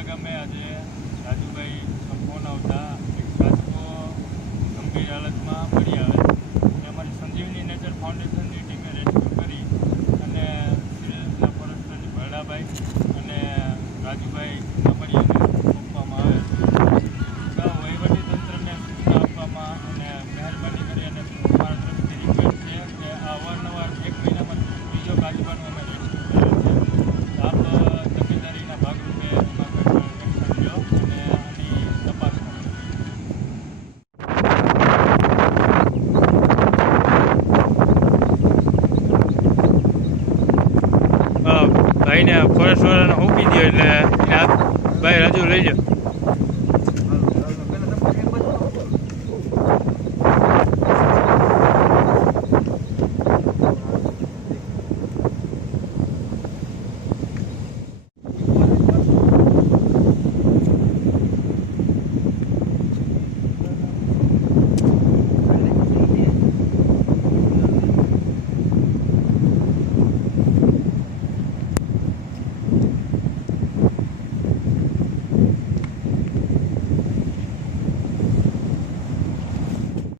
મોટા ગામે આજે રાજુભાઈ ફોન આવતા એક સાચકો ગંભીર હાલતમાં મળી આવે અને અમારી સંજીવની નેચર ફાઉન્ડેશનની ટીમે રેસ્ક્યુ કરી અને સિવિલના ફોરેસ્ટરની ભરડાભાઈ અને રાજુભાઈ મળી અને મૂકવામાં આવે છે. વહીવટીતંત્રને સૂચના આપવામાં અને મહેરબાની કરી અને અમારા તરફથી રિક્વેસ્ટ છે કે આ અવારનવાર 1 મહિનામાં બીજો કાચબાનું અમે રેસ્ક્યુ કરેલ છે. આપ તકેદારીના ભાગરૂપે એમાં કોઈ એક્શન લો અને આની તપાસ કરો. ભાઈને ફોરેસ્ટ વાળાને મૂકી દો એટલે ભાઈ રાજુ લઈ જાઓ.